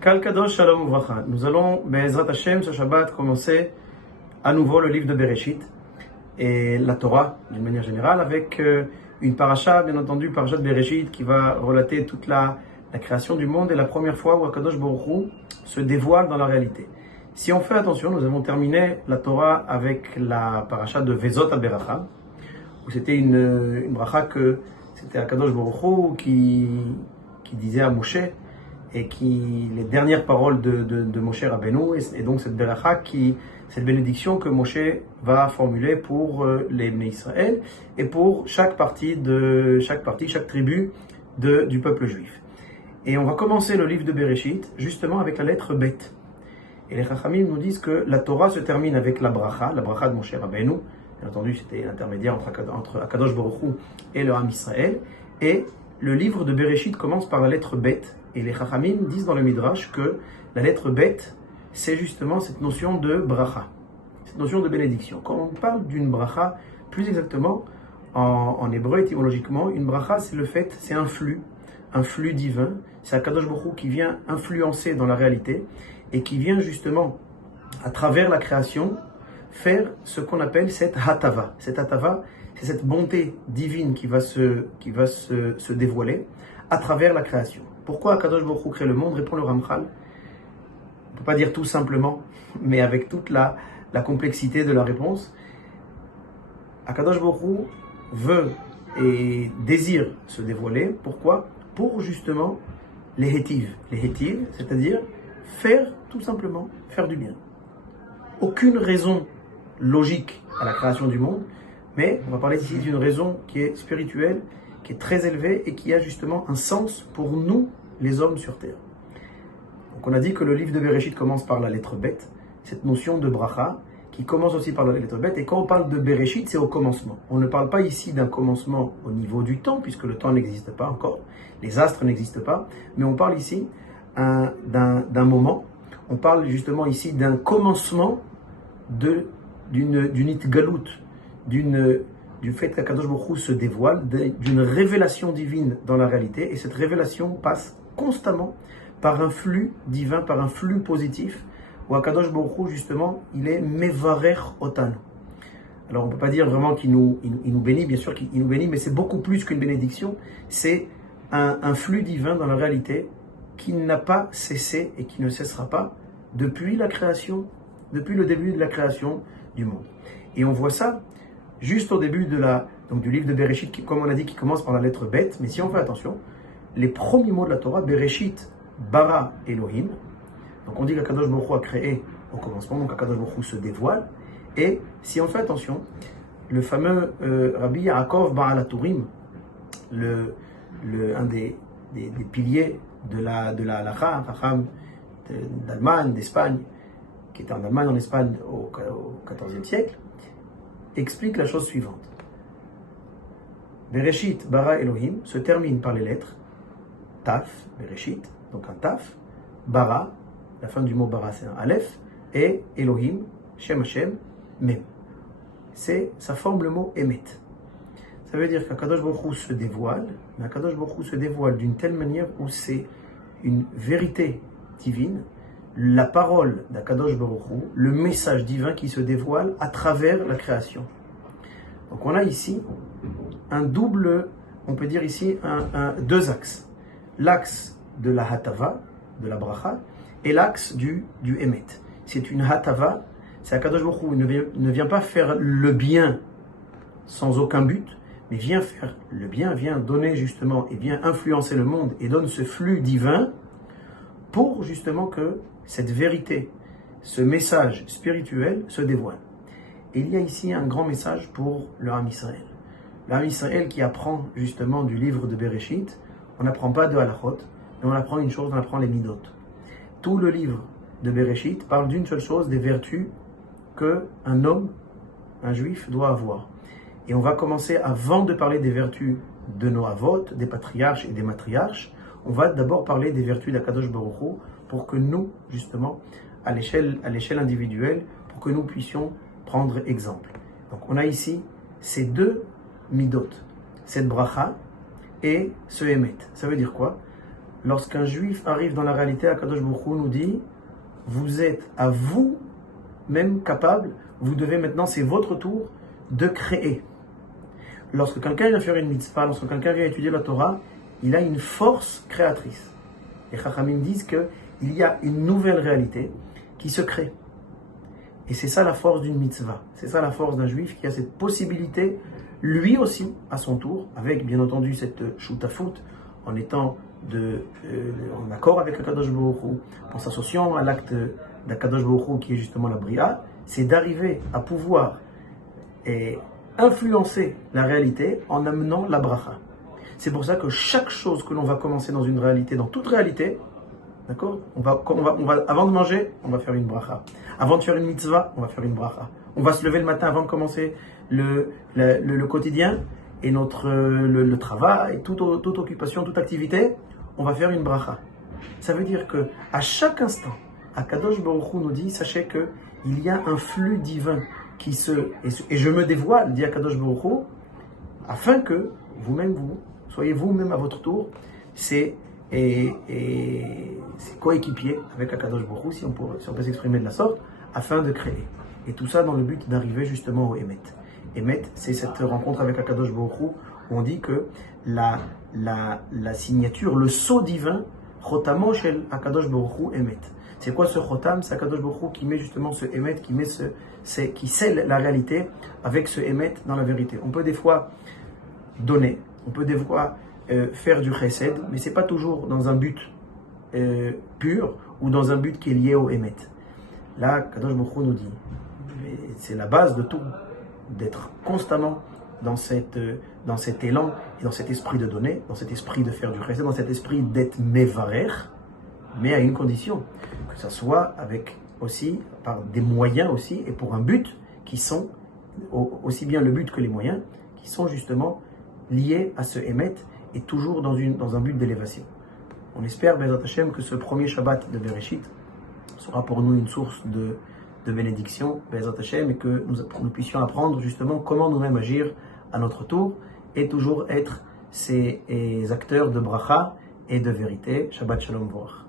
Kal Kadosh Shalom Uvracha. Nous allons, Be'ezrat Hashem, ce Shabbat, commencer à nouveau le livre de Bereshit et la Torah, d'une manière générale, avec une paracha, bien entendu, parasha de Bereshit, qui va relater toute la création du monde et la première fois où Akadosh Baruch Hu se dévoile dans la réalité. Si on fait attention, nous avons terminé la Torah avec la paracha de Vezot HaBeracha, où c'était une bracha que c'était Akadosh Baruch Hu qui disait à Moshe, et les dernières paroles de Moshe Rabbeinu, et donc cette beracha, cette bénédiction que Moshe va formuler pour les Bnei Israël et pour chaque tribu du peuple juif. Et on va commencer le livre de Bereshit justement avec la lettre Bet. Et les Chachamim nous disent que la Torah se termine avec la bracha de Moshe Rabbeinu. Bien entendu, c'était l'intermédiaire entre Akadosh Baruch Hu et le Ham Israël. Et le livre de Bereshit commence par la lettre Bet. Et les Chachamim disent dans le Midrash que la lettre Bet, c'est justement cette notion de bracha, cette notion de bénédiction. Quand on parle d'une bracha, plus exactement, en hébreu, étymologiquement, une bracha, c'est un flux divin. C'est Akadosh Baruch Hu qui vient influencer dans la réalité et qui vient justement, à travers la création, faire ce qu'on appelle cette hatava. Cette hatava, c'est cette bonté divine qui va se dévoiler à travers la création. Pourquoi Akadosh Baruch Hu crée le monde? Répond le Ramchal. On ne peut pas dire tout simplement, mais avec toute la complexité de la réponse. Akadosh Baruch Hu veut et désire se dévoiler. Pourquoi? Pour justement les hétives. Les hétives, c'est-à-dire tout simplement faire du bien. Aucune raison logique à la création du monde, mais on va parler ici d'une raison qui est spirituelle, qui est très élevée et qui a justement un sens pour nous, les hommes sur terre. Donc on a dit que le livre de Bereshit commence par la lettre Bet, cette notion de bracha, qui commence aussi par la lettre Bet, et quand on parle de Bereshit, c'est au commencement. On ne parle pas ici d'un commencement au niveau du temps, puisque le temps n'existe pas encore, les astres n'existent pas, mais on parle ici d'un moment, on parle justement ici d'un commencement d'une itgalout, du fait qu'Akadosh Baruch Hu se dévoile, d'une révélation divine dans la réalité, et cette révélation passe constamment par un flux divin, par un flux positif, où Akadosh Baruch Hu, justement, il est mevarer otan. Alors on ne peut pas dire vraiment qu'il nous bénit, bien sûr qu'il nous bénit, mais c'est beaucoup plus qu'une bénédiction, c'est un flux divin dans la réalité qui n'a pas cessé et qui ne cessera pas depuis la création, depuis le début de la création du monde. Et on voit ça juste au début du livre de Bereshit, comme on a dit, qui commence par la lettre Bet. Mais si on fait attention, les premiers mots de la Torah, Bereshit, bara Elohim. Donc on dit qu'Akadosh Baruch Hu a créé au commencement, donc Akadosh Baruch Hu se dévoile. Et si on fait attention, le fameux Rabbi Yaakov Baal HaTurim, un des piliers de la halacha, Chacham d'Allemagne, d'Espagne, qui était en Allemagne, en Espagne au XIVe siècle, explique la chose suivante. Bereshit bara Elohim se termine par les lettres Taf, Bereshit, donc un Taf, bara, la fin du mot bara c'est un Aleph, et Elohim, Shem Hashem, Mem. Ça forme le mot Emet. Ça veut dire qu'Akadosh Baruch Hu se dévoile, mais Akadosh Baruch Hu se dévoile d'une telle manière où c'est une vérité divine, la parole d'Akadosh Baruch Hu, le message divin qui se dévoile à travers la création. Donc on a ici un double, on peut dire ici deux axes. L'axe de la hatava, de la bracha, et l'axe du emet. C'est une hatava, c'est Akadosh Baruch Hu ne vient pas faire le bien sans aucun but, mais vient faire le bien, vient donner justement, et vient influencer le monde, et donne ce flux divin pour justement que cette vérité, ce message spirituel se dévoile. Et il y a ici un grand message pour le Ham Israël. Le Ham Israël qui apprend justement du livre de Bereshit, on n'apprend pas de halachot, mais on apprend une chose, on apprend les midot. Tout le livre de Bereshit parle d'une seule chose, des vertus qu'un homme, un juif, doit avoir. Et on va commencer, avant de parler des vertus de nos avot, des patriarches et des matriarches, on va d'abord parler des vertus d'Akadosh Baruch Hu pour que nous, justement, à l'échelle individuelle, pour que nous puissions prendre exemple. Donc on a ici ces deux midot, cette bracha et ce emet. Ça veut dire quoi? lorsqu'un juif arrive dans la réalité, Akadosh Baruch Hu nous dit, vous êtes à vous-même capable, vous devez maintenant, c'est votre tour de créer. Lorsque quelqu'un vient faire une mitzvah, lorsque quelqu'un vient étudier la Torah, il a une force créatrice. Les Chachamim disent qu'il y a une nouvelle réalité qui se crée. Et c'est ça la force d'une mitzvah. C'est ça la force d'un juif qui a cette possibilité, lui aussi, à son tour, avec bien entendu cette shutafut, en étant en accord avec Akadosh Baruch Hu, en s'associant à l'acte d'Akadosh Baruch Hu qui est justement la Bria, c'est d'arriver à pouvoir influencer la réalité en amenant la bracha. C'est pour ça que chaque chose que l'on va commencer dans une réalité, dans toute réalité, d'accord, on va, avant de manger, on va faire une bracha. Avant de faire une mitzvah, on va faire une bracha. On va se lever le matin avant de commencer le quotidien et le travail, toute occupation, toute activité, on va faire une bracha. Ça veut dire que à chaque instant, Akadosh Baruch Hu nous dit, sachez que il y a un flux divin et je me dévoile, dit Akadosh Baruch Hu, afin que vous-même, soyez vous-même à votre tour, c'est coéquipier avec Akadosh Baruch Hu, si on peut s'exprimer de la sorte, afin de créer. Et tout ça dans le but d'arriver justement au Emet. Emet, c'est cette rencontre avec Akadosh Baruch Hu, où on dit que la signature, le sceau divin, Chotamo shel Akadosh Baruch Hu Emet. C'est quoi ce Chotam? C'est Akadosh Baruch Hu qui met justement ce Emet, qui scelle la réalité avec ce Emet dans la vérité. On peut des fois donner, on peut des fois faire du chesed, mais c'est pas toujours dans un but pur ou dans un but qui est lié au Emet. Là, Kadosh Baruch Hu nous dit, c'est la base de tout, d'être constamment dans cet élan et dans cet esprit de donner, dans cet esprit de faire du chesed, dans cet esprit d'être mevarer, mais à une condition, que ça soit avec aussi, par des moyens aussi, et pour un but qui sont, aussi bien le but que les moyens, qui sont justement liés à ce Emet et toujours dans un but d'élévation. On espère, Bezrat Hashem, que ce premier Shabbat de Bereshit sera pour nous une source de bénédiction, Bezrat Hashem, et que nous puissions apprendre justement comment nous-mêmes agir à notre tour et toujours être ces acteurs de bracha et de vérité. Shabbat Shalom Vorach.